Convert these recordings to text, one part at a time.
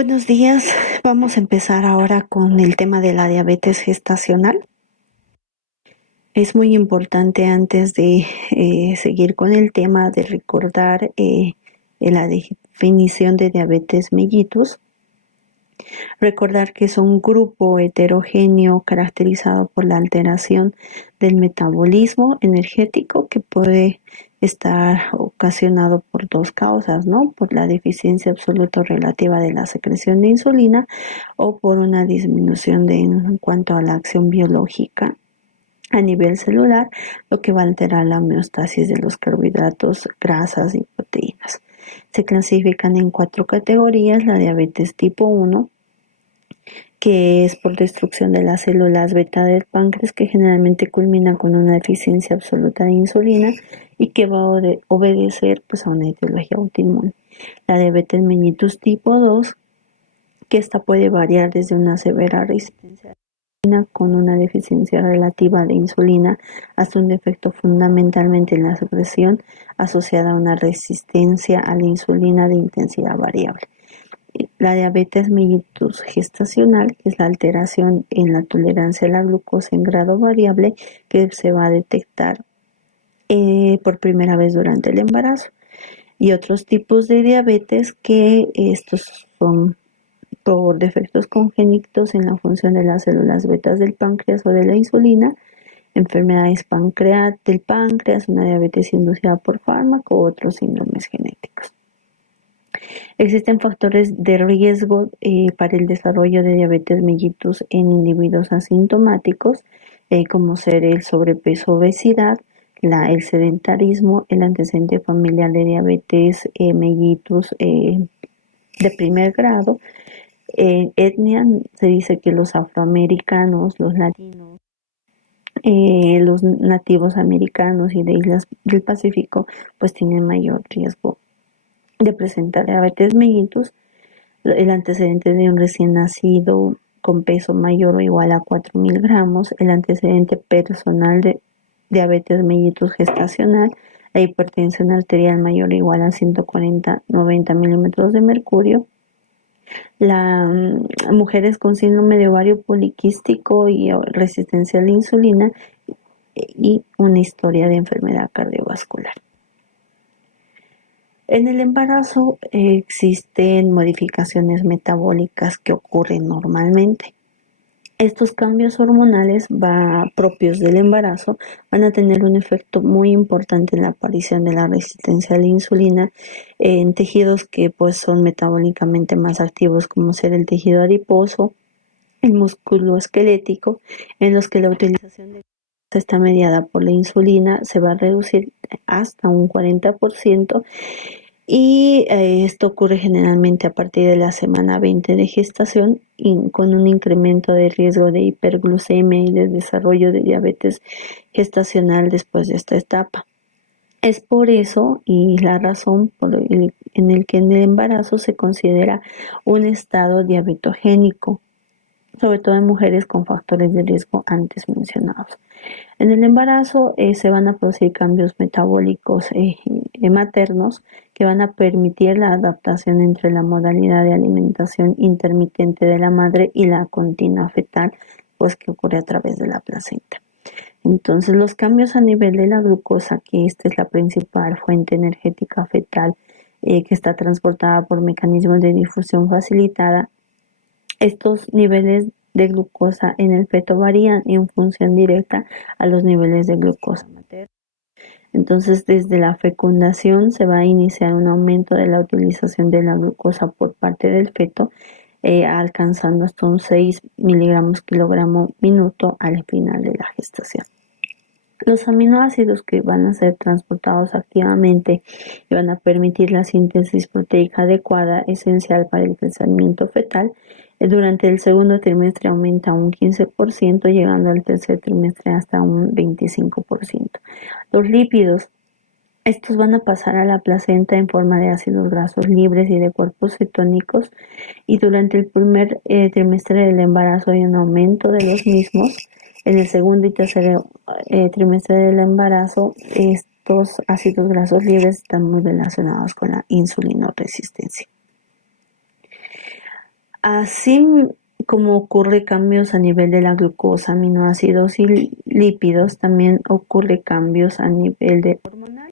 Buenos días, vamos a empezar ahora con el tema de la diabetes gestacional. Es muy importante antes de seguir con el tema de recordar la definición de diabetes mellitus. Recordar que es un grupo heterogéneo caracterizado por la alteración del metabolismo energético que puede estar ocasionado por dos causas, ¿no? Por la deficiencia absoluta relativa de la secreción de insulina o por una disminución en cuanto a la acción biológica a nivel celular, lo que va a alterar la homeostasis de los carbohidratos, grasas y proteínas. Se clasifican en 4 categorías: la diabetes tipo 1, que es por destrucción de las células beta del páncreas, que generalmente culmina con una deficiencia absoluta de insulina y que va a obedecer pues, a una etiología autoinmune. La diabetes mellitus tipo 2, que esta puede variar desde una severa resistencia a la insulina con una deficiencia relativa de insulina hasta un defecto fundamentalmente en la secreción asociada a una resistencia a la insulina de intensidad variable. La diabetes mellitus gestacional, que es la alteración en la tolerancia a la glucosa en grado variable, que se va a detectar por primera vez durante el embarazo. Y otros tipos de diabetes, que estos son por defectos congénitos en la función de las células betas del páncreas o de la insulina, enfermedades del páncreas, una diabetes inducida por fármaco u otros síndromes genéticos. Existen factores de riesgo para el desarrollo de diabetes mellitus en individuos asintomáticos, como ser el sobrepeso, obesidad, el sedentarismo, el antecedente familiar de diabetes mellitus de primer grado, etnia. Se dice que los afroamericanos, los latinos, los nativos americanos y de islas del Pacífico, pues tienen mayor riesgo de presentar diabetes mellitus. El antecedente de un recién nacido con peso mayor o igual a 4.000 gramos, el antecedente personal de diabetes mellitus gestacional, la hipertensión arterial mayor o igual a 140-90 milímetros de mercurio, mujeres con síndrome de ovario poliquístico y resistencia a la insulina y una historia de enfermedad cardiovascular. En el embarazo existen modificaciones metabólicas que ocurren normalmente. Estos cambios hormonales propios del embarazo van a tener un efecto muy importante en la aparición de la resistencia a la insulina en tejidos que pues, son metabólicamente más activos, como ser el tejido adiposo, el músculo esquelético, en los que la utilización de está mediada por la insulina se va a reducir hasta un 40%. Y esto ocurre generalmente a partir de la semana 20 de gestación y con un incremento de riesgo de hiperglucemia y de desarrollo de diabetes gestacional después de esta etapa. Es por eso y la razón en el que en el embarazo se considera un estado diabetogénico, sobre todo en mujeres con factores de riesgo antes mencionados. En el embarazo se van a producir cambios metabólicos maternos que van a permitir la adaptación entre la modalidad de alimentación intermitente de la madre y la continua fetal, pues que ocurre a través de la placenta. Entonces, los cambios a nivel de la glucosa, que esta es la principal fuente energética fetal que está transportada por mecanismos de difusión facilitada, estos niveles de glucosa en el feto varían en función directa a los niveles de glucosa materna. Entonces, desde la fecundación se va a iniciar un aumento de la utilización de la glucosa por parte del feto, alcanzando hasta un 6 miligramos kilogramo minuto al final de la gestación. Los aminoácidos que van a ser transportados activamente y van a permitir la síntesis proteica adecuada, esencial para el crecimiento fetal, durante el segundo trimestre aumenta un 15%, llegando al tercer trimestre hasta un 25%. Los lípidos, estos van a pasar a la placenta en forma de ácidos grasos libres y de cuerpos cetónicos, y durante el primer trimestre del embarazo hay un aumento de los mismos. En el segundo y tercer trimestre del embarazo, estos ácidos grasos libres están muy relacionados con la insulinoresistencia. Así como ocurre cambios a nivel de la glucosa, aminoácidos y lípidos, también ocurre cambios a nivel de hormonal.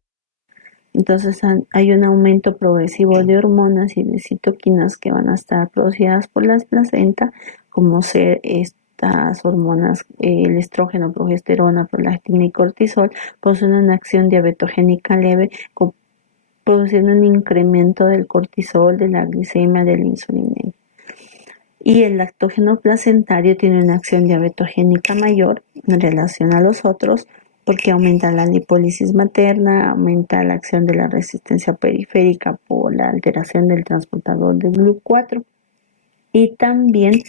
Entonces hay un aumento progresivo de hormonas y de citoquinas que van a estar producidas por las placentas, como ser estas hormonas, el estrógeno, progesterona, prolactina y cortisol, poseen una acción diabetogénica leve, produciendo un incremento del cortisol, de la glicemia, de la insulina. Y el lactógeno placentario tiene una acción diabetogénica mayor en relación a los otros, porque aumenta la lipólisis materna, aumenta la acción de la resistencia periférica por la alteración del transportador del GLUT4. Y también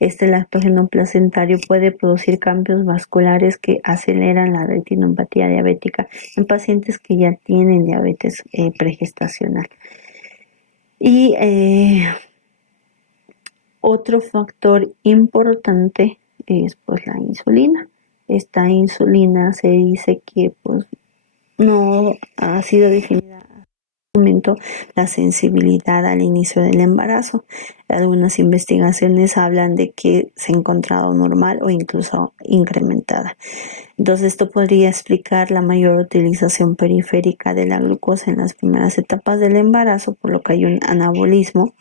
este lactógeno placentario puede producir cambios vasculares que aceleran la retinopatía diabética en pacientes que ya tienen diabetes pregestacional. Y otro factor importante es pues la insulina. Esta insulina se dice que pues no ha sido definida hasta el momento la sensibilidad al inicio del embarazo. Algunas investigaciones hablan de que se ha encontrado normal o incluso incrementada. Entonces esto podría explicar la mayor utilización periférica de la glucosa en las primeras etapas del embarazo, por lo que hay un anabolismo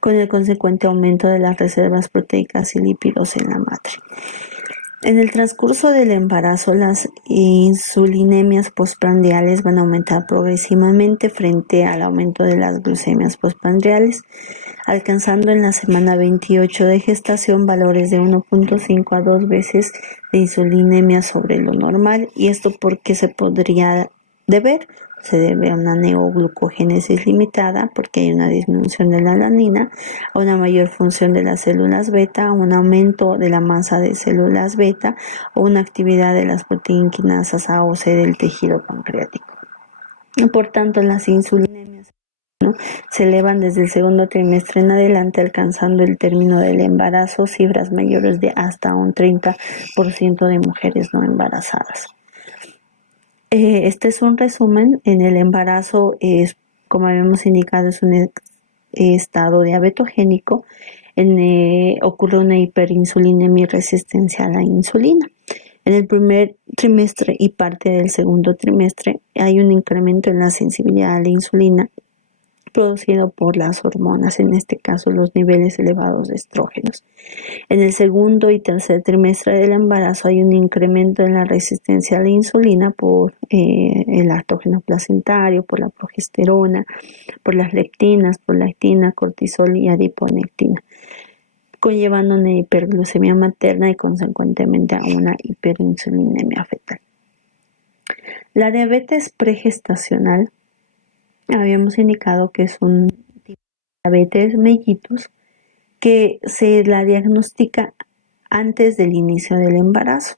con el consecuente aumento de las reservas proteicas y lípidos en la madre. En el transcurso del embarazo, las insulinemias postprandiales van a aumentar progresivamente frente al aumento de las glucemias postprandiales, alcanzando en la semana 28 de gestación valores de 1.5 a 2 veces de insulinemia sobre lo normal. ¿Y esto por qué se podría deber? Se debe a una neoglucogénesis limitada, porque hay una disminución de la alanina, a una mayor función de las células beta, a un aumento de la masa de células beta o una actividad de las proteinquinasas A o C del tejido pancreático. Por tanto, las insulinemias se elevan desde el segundo trimestre en adelante, alcanzando el término del embarazo cifras mayores de hasta un 30% de mujeres no embarazadas. Este es un resumen. En el embarazo, como habíamos indicado, es un estado diabetogénico. Ocurre una hiperinsulinemia y resistencia a la insulina. En el primer trimestre y parte del segundo trimestre hay un incremento en la sensibilidad a la insulina producido por las hormonas, en este caso los niveles elevados de estrógenos. En el segundo y tercer trimestre del embarazo hay un incremento en la resistencia a la insulina por el lactógeno placentario, por la progesterona, por las leptinas, prolactina, cortisol y adiponectina, conllevando una hiperglucemia materna y consecuentemente a una hiperinsulinemia fetal. La diabetes pregestacional, habíamos indicado que es un tipo de diabetes mellitus que se la diagnostica antes del inicio del embarazo.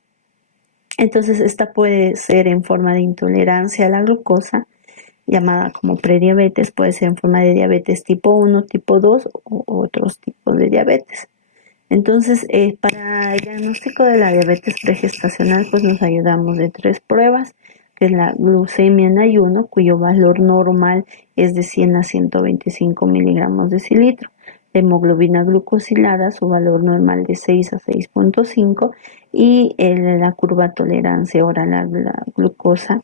Entonces, esta puede ser en forma de intolerancia a la glucosa, llamada como prediabetes, puede ser en forma de diabetes tipo 1, tipo 2 o otros tipos de diabetes. Entonces, para el diagnóstico de la diabetes pregestacional, pues nos ayudamos de 3 pruebas, que es la glucemia en ayuno, cuyo valor normal es de 100 a 125 miligramos de decilitro. La hemoglobina glucosilada, su valor normal de 6 a 6.5, y la curva tolerancia oral a la glucosa,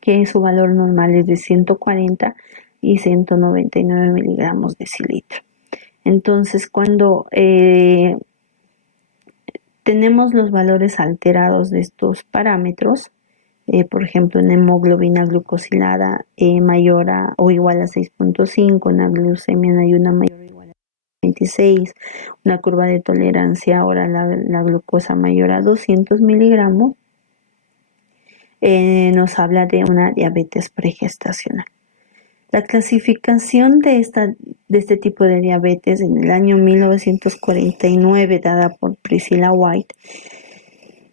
que su valor normal es de 140 y 199 miligramos de decilitro. Entonces, cuando tenemos los valores alterados de estos parámetros, por ejemplo, una hemoglobina glucosilada mayor a o igual a 6.5, una glucemia en ayuno mayor o igual a 26, una curva de tolerancia oral a la glucosa mayor a 200 miligramos, nos habla de una diabetes pregestacional. La clasificación de este tipo de diabetes en el año 1949, dada por Priscilla White,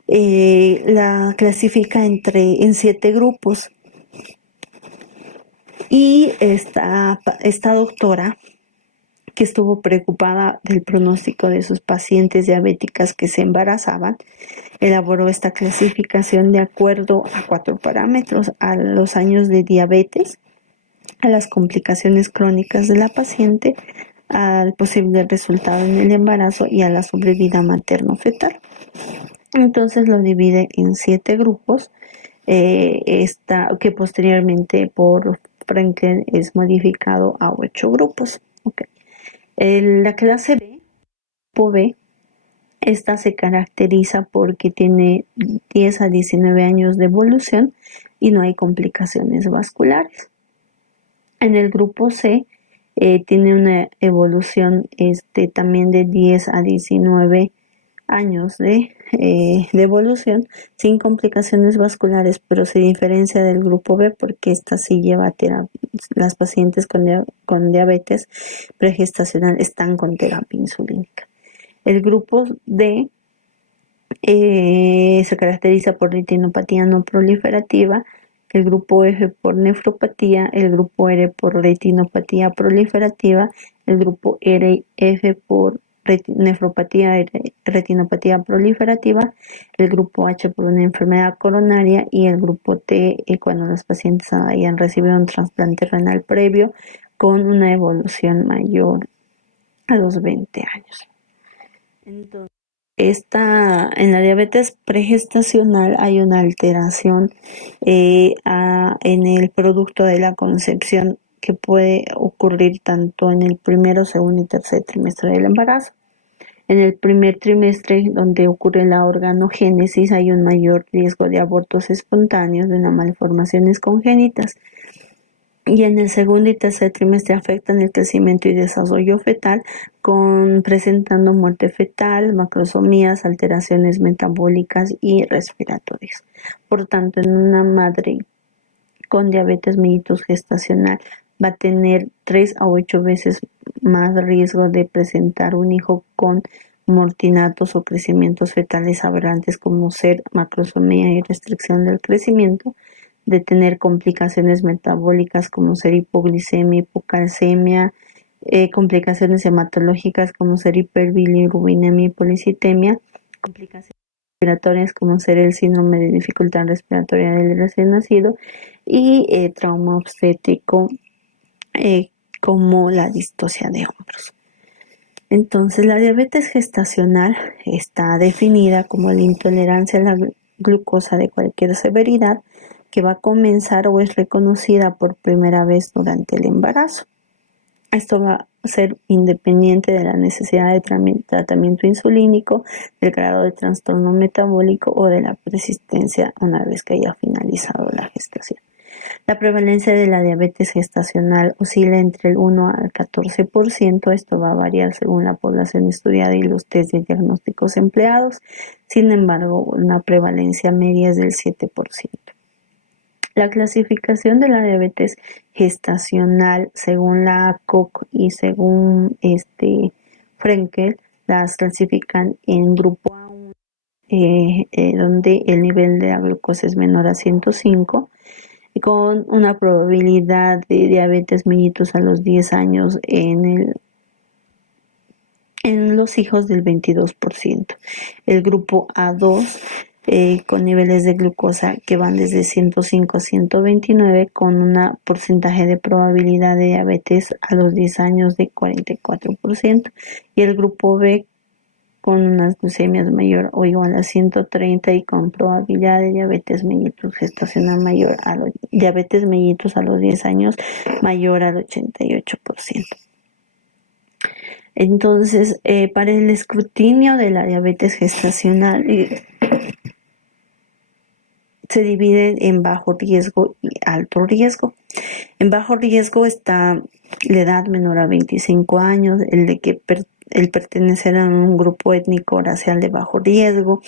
la clasifica en 7 grupos. Y esta doctora, que estuvo preocupada del pronóstico de sus pacientes diabéticas que se embarazaban, elaboró esta clasificación de acuerdo a 4 parámetros: a los años de diabetes, a las complicaciones crónicas de la paciente, al posible resultado en el embarazo y a la sobrevida materno-fetal. Entonces lo divide en 7 grupos, que posteriormente por Franklin es modificado a 8 grupos. Okay. La clase B, grupo B, esta se caracteriza porque tiene 10 a 19 años de evolución y no hay complicaciones vasculares. En el grupo C tiene una evolución también de 10 a 19 años de evolución sin complicaciones vasculares, pero se diferencia del grupo B porque esta sí lleva las pacientes con diabetes pregestacional están con terapia insulínica. El grupo D se caracteriza por retinopatía no proliferativa, el grupo F por nefropatía, el grupo R por retinopatía proliferativa, el grupo F por nefropatía, retinopatía proliferativa, el grupo H por una enfermedad coronaria y el grupo T cuando los pacientes hayan recibido un trasplante renal previo con una evolución mayor a los 20 años. Entonces, en la diabetes pregestacional hay una alteración en el producto de la concepción que puede ocurrir tanto en el primero, segundo y tercer trimestre del embarazo. En el primer trimestre, donde ocurre la organogénesis, hay un mayor riesgo de abortos espontáneos, de una malformaciones congénitas. Y en el segundo y tercer trimestre afectan el crecimiento y desarrollo fetal, presentando muerte fetal, macrosomías, alteraciones metabólicas y respiratorias. Por tanto, en una madre con diabetes mellitus gestacional va a tener 3 a 8 veces más riesgo de presentar un hijo con mortinatos o crecimientos fetales aberrantes como ser macrosomía y restricción del crecimiento, de tener complicaciones metabólicas como ser hipoglicemia, hipocalcemia, complicaciones hematológicas como ser hiperbilirubinemia y policitemia, complicaciones respiratorias como ser el síndrome de dificultad respiratoria del recién nacido y trauma obstétrico como la distocia de hombros. Entonces, la diabetes gestacional está definida como la intolerancia a la glucosa de cualquier severidad que va a comenzar o es reconocida por primera vez durante el embarazo. Esto va a ser independiente de la necesidad de tratamiento insulínico, del grado de trastorno metabólico o de la persistencia una vez que haya finalizado la gestación. La prevalencia de la diabetes gestacional oscila entre el 1 al 14%. Esto va a variar según la población estudiada y los test de diagnósticos empleados. Sin embargo, una prevalencia media es del 7%. La clasificación de la diabetes gestacional según la ACOG y según Frenkel las clasifican en grupo A1, donde el nivel de la glucosa es menor a 105, con una probabilidad de diabetes mellitus a los 10 años en los hijos del 22%. El grupo A2 con niveles de glucosa que van desde 105 a 129 con un porcentaje de probabilidad de diabetes a los 10 años de 44%, y el grupo B con unas glucemias mayor o igual a 130 y con probabilidad de diabetes mellitus gestacional mayor a diabetes mellitus a los 10 años mayor al 88%. Entonces, para el escrutinio de la diabetes gestacional se divide en bajo riesgo y alto riesgo. En bajo riesgo está la edad menor a 25 años, el pertenecer a un grupo étnico o racial de bajo riesgo,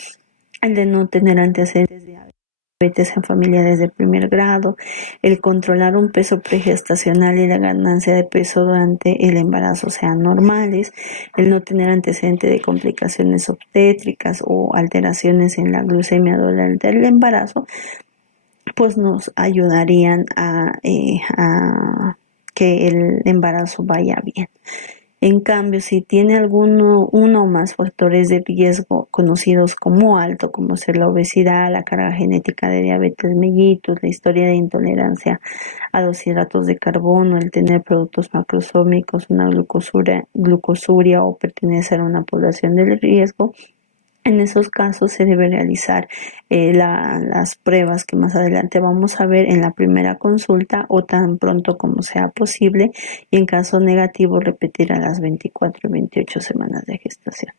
el de no tener antecedentes de diabetes en familiares de primer grado, el controlar un peso pregestacional y la ganancia de peso durante el embarazo sean normales, el no tener antecedente de complicaciones obstétricas o alteraciones en la glucemia durante el embarazo, pues nos ayudarían a que el embarazo vaya bien. En cambio, si tiene uno o más factores de riesgo conocidos como alto, como ser la obesidad, la carga genética de diabetes mellitus, la historia de intolerancia a los hidratos de carbono, el tener productos macrosómicos, una glucosuria o pertenecer a una población de riesgo, en esos casos se debe realizar las pruebas que más adelante vamos a ver en la primera consulta o tan pronto como sea posible, y en caso negativo repetir a las 24 y 28 semanas de gestación.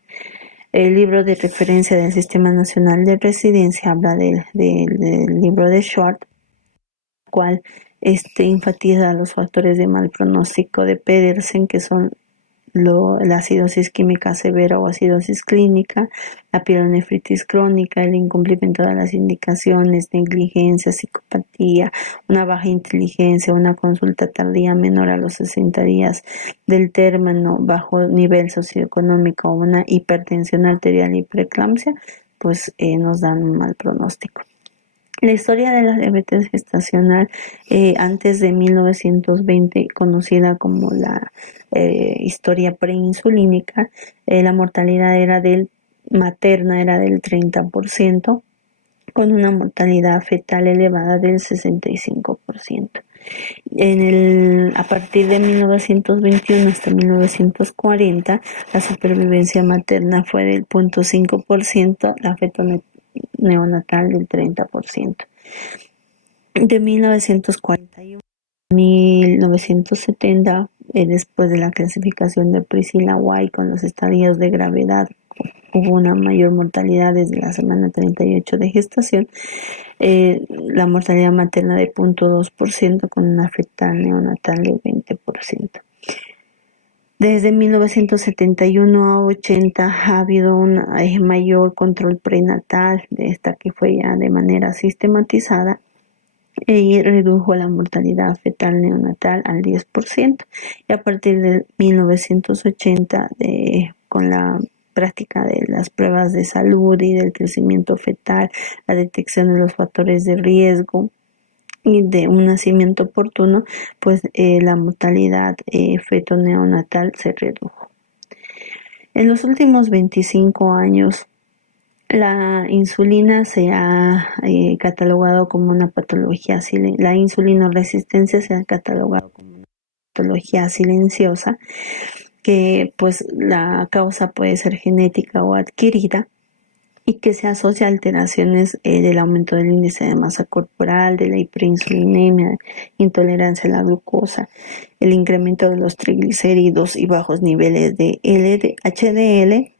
El libro de referencia del Sistema Nacional de Residencia habla del libro de Schwartz, cual enfatiza los factores de mal pronóstico de Pedersen, que son la acidosis química severa o acidosis clínica, la pielonefritis crónica, el incumplimiento de las indicaciones, negligencia, psicopatía, una baja inteligencia, una consulta tardía menor a los 60 días del término, bajo nivel socioeconómico, una hipertensión arterial y preeclampsia, pues nos dan un mal pronóstico. La historia de la diabetes gestacional antes de 1920, conocida como la historia preinsulínica, la mortalidad materna era del 30%, con una mortalidad fetal elevada del 65%. A partir de 1921 hasta 1940, la supervivencia materna fue del 0.5%, la feto neonatal del 30%. De 1941 a 1970, después de la clasificación de Priscilla White con los estadios de gravedad, hubo una mayor mortalidad desde la semana 38 de gestación, la mortalidad materna de 0.2% con una fetal neonatal de 20%. Desde 1971 a 80 ha habido un mayor control prenatal, de esta que fue ya de manera sistematizada, y redujo la mortalidad fetal neonatal al 10%. Y a partir de 1980, con la práctica de las pruebas de salud y del crecimiento fetal, la detección de los factores de riesgo y de un nacimiento oportuno, pues la mortalidad feto-neonatal se redujo. En los últimos 25 años, la insulina se ha catalogado como una patología, la insulinoresistencia se ha catalogado como una patología silenciosa, que pues la causa puede ser genética o adquirida, y que se asocia a alteraciones del aumento del índice de masa corporal, de la hiperinsulinemia, intolerancia a la glucosa, el incremento de los triglicéridos y bajos niveles de HDL,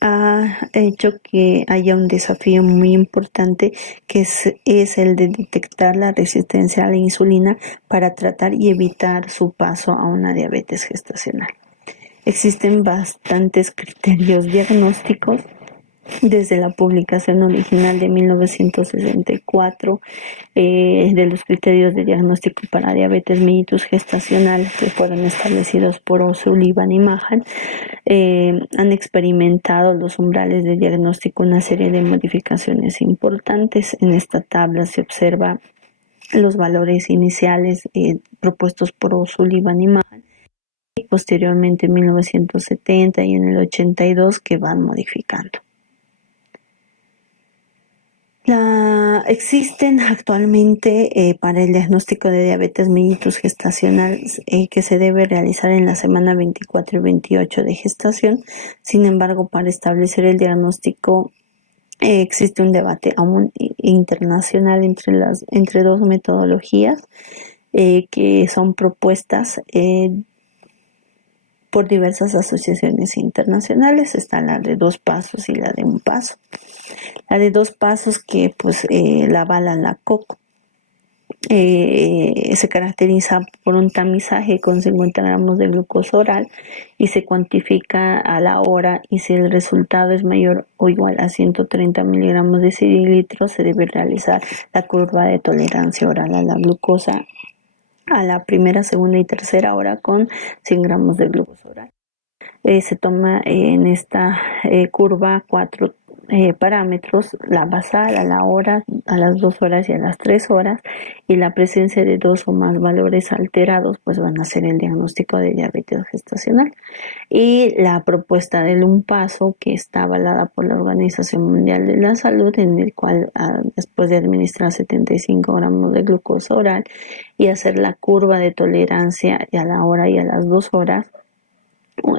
ha hecho que haya un desafío muy importante, que es el de detectar la resistencia a la insulina para tratar y evitar su paso a una diabetes gestacional. Existen bastantes criterios diagnósticos. Desde la publicación original de 1964 de los criterios de diagnóstico para diabetes mellitus gestacional, que fueron establecidos por O'Sullivan y Mahan, han experimentado los umbrales de diagnóstico una serie de modificaciones importantes. En esta tabla se observa los valores iniciales propuestos por O'Sullivan y Mahan, y posteriormente en 1970 y en el 82, que van modificando. Existen actualmente para el diagnóstico de diabetes mellitus gestacional que se debe realizar en la semana 24 y 28 de gestación. Sin embargo, para establecer el diagnóstico existe un debate aún internacional entre dos metodologías que son propuestas por diversas asociaciones internacionales. Está la de 2 pasos y la de 1 paso. La de 2 pasos, que pues la avala la COC, se caracteriza por un tamizaje con 50 gramos de glucosa oral y se cuantifica a la hora, y si el resultado es mayor o igual a 130 miligramos de cililitro, se debe realizar la curva de tolerancia oral a la glucosa a la primera, segunda y tercera hora con 100 gramos de glucosa oral. Se toma en esta curva 4 parámetros: la basal, a la hora, a las 2 horas y a las 3 horas, y la presencia de 2 o más valores alterados pues van a ser el diagnóstico de diabetes gestacional. Y la propuesta del UNPASO, que está avalada por la Organización Mundial de la Salud, en el cual después de administrar 75 gramos de glucosa oral y hacer la curva de tolerancia a la hora y a las 2 horas,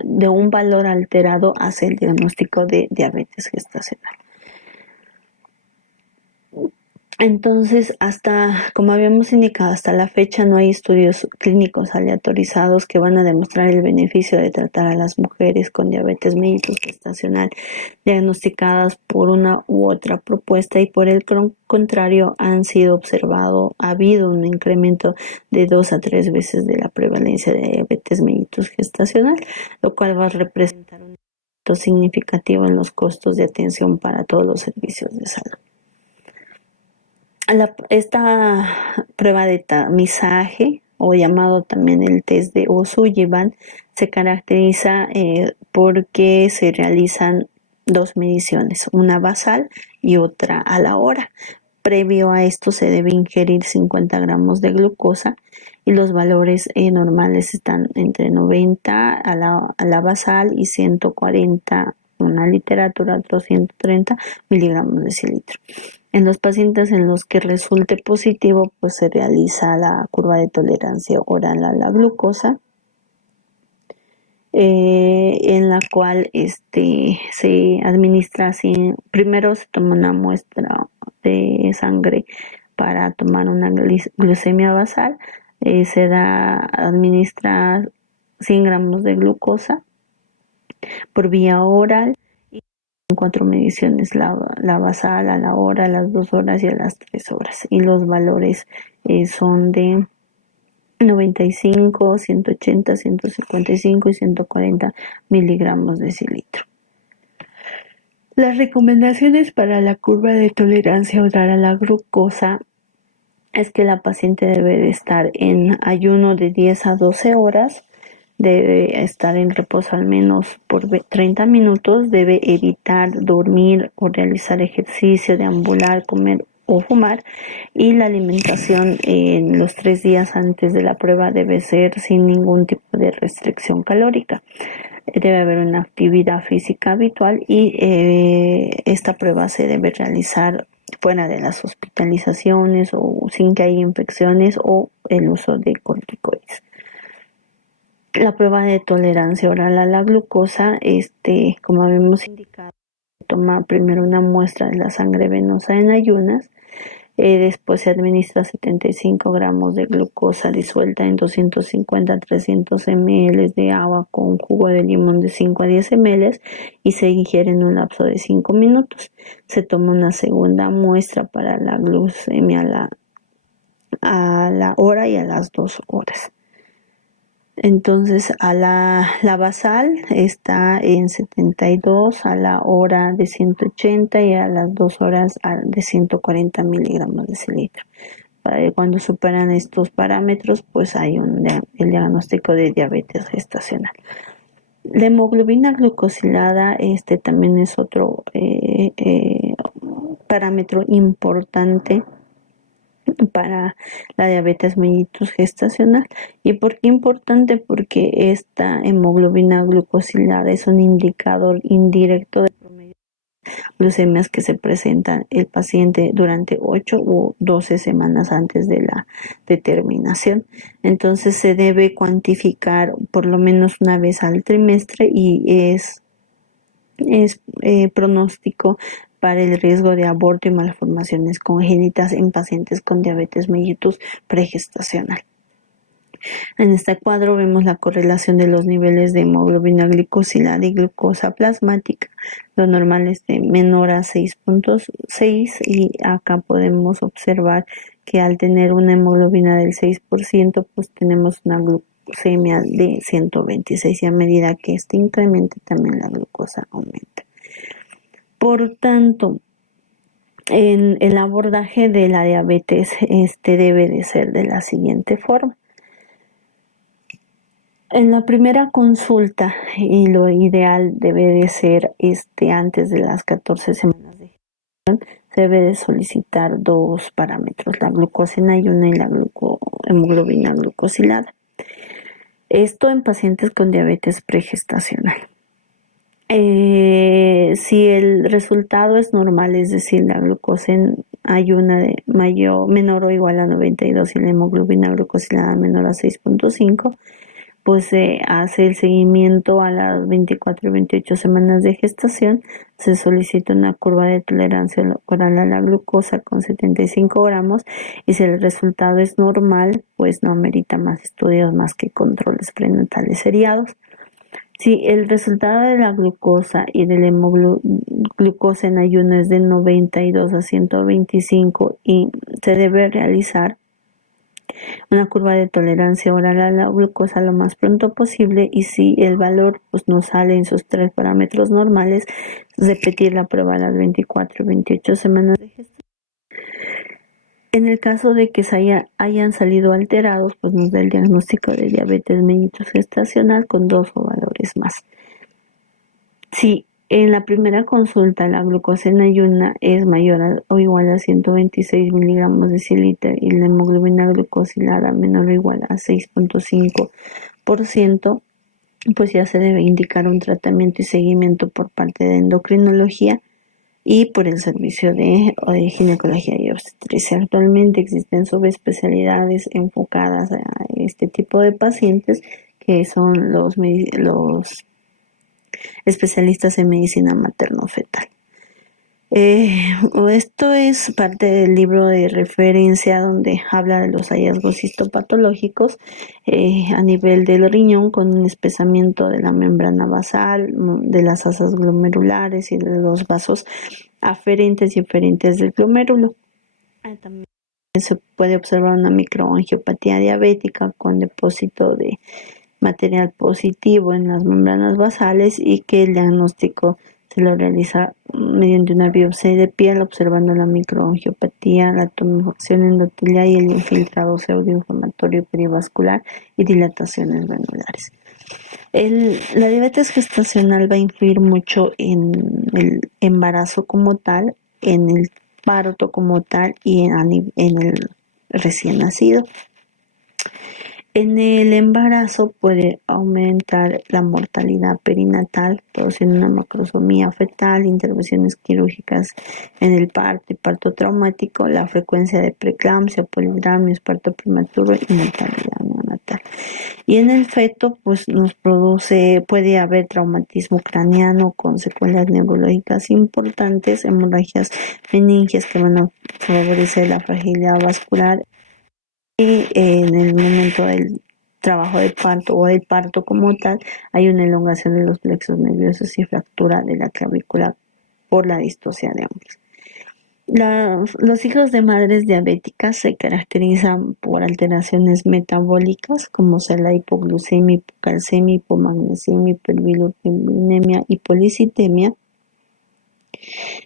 de un valor alterado hace el diagnóstico de diabetes gestacional. Entonces, como habíamos indicado, hasta la fecha no hay estudios clínicos aleatorizados que van a demostrar el beneficio de tratar a las mujeres con diabetes mellitus gestacional diagnosticadas por una u otra propuesta, y por el contrario ha habido un incremento de 2 a 3 veces de la prevalencia de diabetes mellitus gestacional, lo cual va a representar un impacto significativo en los costos de atención para todos los servicios de salud. Esta prueba de tamizaje, o llamado también el test de O'Sullivan, se caracteriza porque se realizan 2 mediciones, una basal y otra a la hora. Previo a esto se debe ingerir 50 gramos de glucosa, y los valores normales están entre 90 a la basal y 140, una literatura, otros 130 miligramos de decilitro. En los pacientes en los que resulte positivo, pues se realiza la curva de tolerancia oral a la glucosa, en la cual se administra así. Primero se toma una muestra de sangre para tomar una glucemia basal, se administra 100 gramos de glucosa por vía oral, y 4 mediciones, la basal a la hora, a las 2 horas y a las 3 horas, y los valores son de 95, 180, 155 y 140 miligramos de decilitro. Las recomendaciones para la curva de tolerancia oral a la glucosa es que la paciente debe de estar en ayuno de 10 a 12 horas, debe estar en reposo al menos por 30 minutos, debe evitar dormir o realizar ejercicio, deambular, comer o fumar, y la alimentación en los 3 días antes de la prueba debe ser sin ningún tipo de restricción calórica. Debe haber una actividad física habitual, y esta prueba se debe realizar fuera de las hospitalizaciones o sin que haya infecciones o el uso de corticoides. La prueba de tolerancia oral a la glucosa, como habíamos indicado, toma primero una muestra de la sangre venosa en ayunas, después se administra 75 gramos de glucosa disuelta en 250 a 300 ml de agua con jugo de limón de 5 a 10 ml, y se ingiere en un lapso de 5 minutos. Se toma una segunda muestra para la glucemia a la hora y a las 2 horas. Entonces, la basal está en 72, a la hora de 180 y a las 2 horas de 140 miligramos de decilitro. Cuando superan estos parámetros, pues hay el diagnóstico de diabetes gestacional. La hemoglobina glucosilada también es otro parámetro importante para la diabetes mellitus gestacional. ¿Y por qué importante? Porque esta hemoglobina glucosilada es un indicador indirecto de promedio de glucemias que se presentan el paciente durante 8 u 12 semanas antes de la determinación. Entonces se debe cuantificar por lo menos una vez al trimestre, y es pronóstico para el riesgo de aborto y malformaciones congénitas en pacientes con diabetes mellitus pregestacional. En este cuadro vemos la correlación de los niveles de hemoglobina glicosilada y glucosa plasmática. Lo normal es de menor a 6.6, y acá podemos observar que al tener una hemoglobina del 6%, pues tenemos una glucemia de 126, y a medida que incremente también la glucosa aumenta. Por tanto, en el abordaje de la diabetes debe de ser de la siguiente forma. En la primera consulta, y lo ideal debe de ser antes de las 14 semanas de gestación, se debe de solicitar dos parámetros, la glucosa en ayuna y la hemoglobina glucosilada. Esto en pacientes con diabetes pregestacional. Si el resultado es normal, es decir, la glucosa en ayuna de menor o igual a 92 y la hemoglobina glucosilada menor a 6.5, pues se hace el seguimiento a las 24 y 28 semanas de gestación. Se solicita una curva de tolerancia oral a la glucosa con 75 gramos y si el resultado es normal, pues no amerita más estudios más que controles prenatales seriados. Si el resultado de la glucosa y de la glucosa en ayuno es de 92 a 125 y se debe realizar una curva de tolerancia oral a la glucosa lo más pronto posible y si el valor pues no sale en sus tres parámetros normales, repetir la prueba a las 24 y 28 semanas de gestación. En el caso de que hayan salido alterados, pues nos da el diagnóstico de diabetes mellitus gestacional con 2 o valores más. Si en la primera consulta la glucosa en ayuna es mayor o igual a 126 miligramos de ciliter y la hemoglobina glucosilada menor o igual a 6.5%, pues ya se debe indicar un tratamiento y seguimiento por parte de endocrinología y por el servicio de ginecología y obstetricia. Actualmente existen subespecialidades enfocadas a este tipo de pacientes que son los especialistas en medicina materno-fetal. Esto es parte del libro de referencia donde habla de los hallazgos histopatológicos a nivel del riñón con un espesamiento de la membrana basal, de las asas glomerulares y de los vasos aferentes y eferentes del glomérulo. También se puede observar una microangiopatía diabética con depósito de material positivo en las membranas basales y que el diagnóstico se lo realiza mediante una biopsia de piel observando la microangiopatía, la tumefacción endotelial y el infiltrado pseudoinflamatorio perivascular y dilataciones granulares. La diabetes gestacional va a influir mucho en el embarazo como tal, en el parto como tal y en el recién nacido. En el embarazo puede aumentar la mortalidad perinatal, produciendo una macrosomía fetal, intervenciones quirúrgicas en el parto y parto traumático, la frecuencia de preeclampsia, polidramios, parto prematuro y mortalidad neonatal. Y en el feto, pues puede haber traumatismo craneano con secuelas neurológicas importantes, hemorragias meningias que van a favorecer la fragilidad vascular. Y en el momento del trabajo de parto o del parto como tal, hay una elongación de los plexos nerviosos y fractura de la clavícula por la distocia de ambos. Los hijos de madres diabéticas se caracterizan por alteraciones metabólicas como ser la hipoglucemia, hipocalcemia, hipomagnesemia, hiperbilirubinemia y policitemia,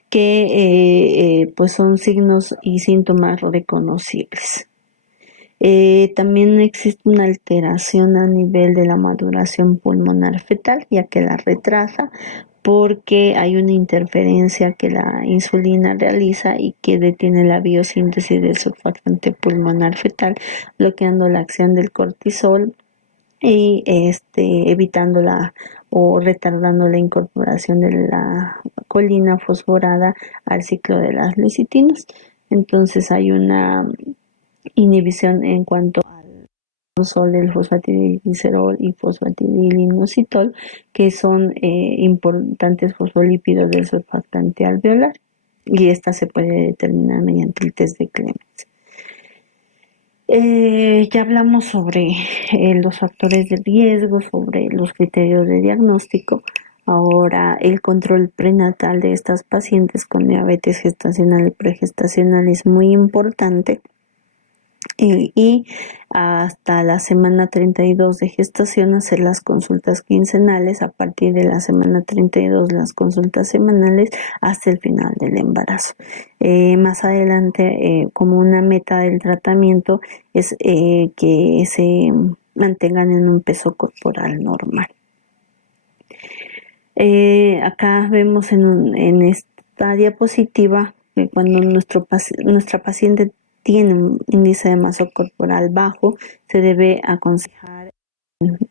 que pues son signos y síntomas reconocibles. También existe una alteración a nivel de la maduración pulmonar fetal, ya que la retrasa porque hay una interferencia que la insulina realiza y que detiene la biosíntesis del surfactante pulmonar fetal, bloqueando la acción del cortisol y evitando o retardando la incorporación de la colina fosforada al ciclo de las lecitinas. Entonces hay una inhibición en cuanto al uso del fosfatidilglicerol y fosfatidilinositol, que son importantes fosfolípidos del surfactante alveolar, y esta se puede determinar mediante el test de Clemens. Ya hablamos sobre los factores de riesgo, sobre los criterios de diagnóstico. Ahora, el control prenatal de estas pacientes con diabetes gestacional y pregestacional es muy importante. Y hasta la semana 32 de gestación hacer las consultas quincenales, a partir de la semana 32 las consultas semanales hasta el final del embarazo. Más adelante, como una meta del tratamiento es que se mantengan en un peso corporal normal. Acá vemos en esta diapositiva que cuando nuestra paciente tiene un índice de masa corporal bajo, se debe aconsejar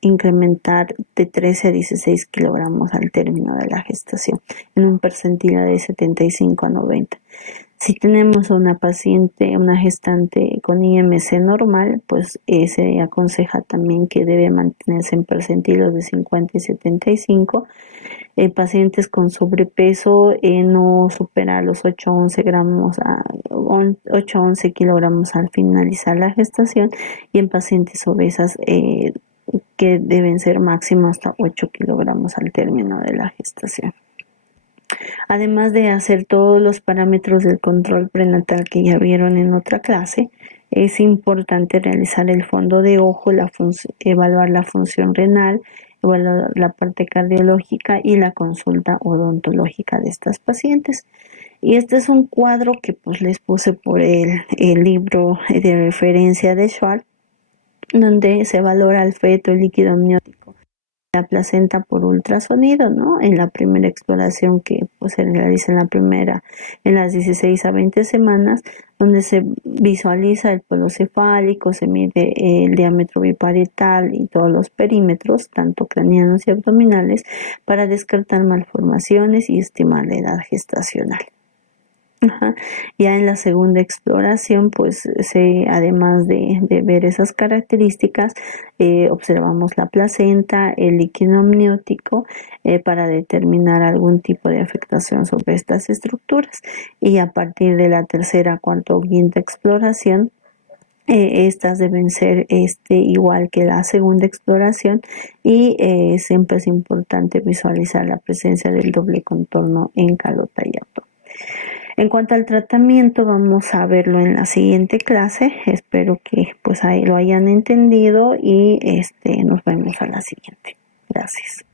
incrementar de 13 a 16 kilogramos al término de la gestación, en un percentilo de 75 a 90. Si tenemos una paciente, una gestante con IMC normal, pues se aconseja también que debe mantenerse en percentilos de 50 y 75. Pacientes con sobrepeso no superar los 8 a 11 gramos 8 a 11 kilogramos al finalizar la gestación, y en pacientes obesas que deben ser máximo hasta 8 kilogramos al término de la gestación. Además de hacer todos los parámetros del control prenatal que ya vieron en otra clase, es importante realizar el fondo de ojo, evaluar la función renal, evaluar la parte cardiológica y la consulta odontológica de estas pacientes. Y este es un cuadro que pues les puse por el libro de referencia de Schwartz, donde se valora el feto, el líquido amniótico, la placenta por ultrasonido, ¿no? En la primera exploración que pues, se realiza en las 16 a 20 semanas, donde se visualiza el polo cefálico, se mide el diámetro biparietal y todos los perímetros, tanto craneanos y abdominales, para descartar malformaciones y estimar la edad gestacional. Ya en la segunda exploración, pues además de ver esas características, observamos la placenta, el líquido amniótico, para determinar algún tipo de afectación sobre estas estructuras. Y a partir de la tercera, cuarta o quinta exploración, estas deben ser igual que la segunda exploración, y siempre es importante visualizar la presencia del doble contorno en calota y abdomen. En cuanto al tratamiento, vamos a verlo en la siguiente clase. Espero que pues ahí lo hayan entendido, y nos vemos a la siguiente. Gracias.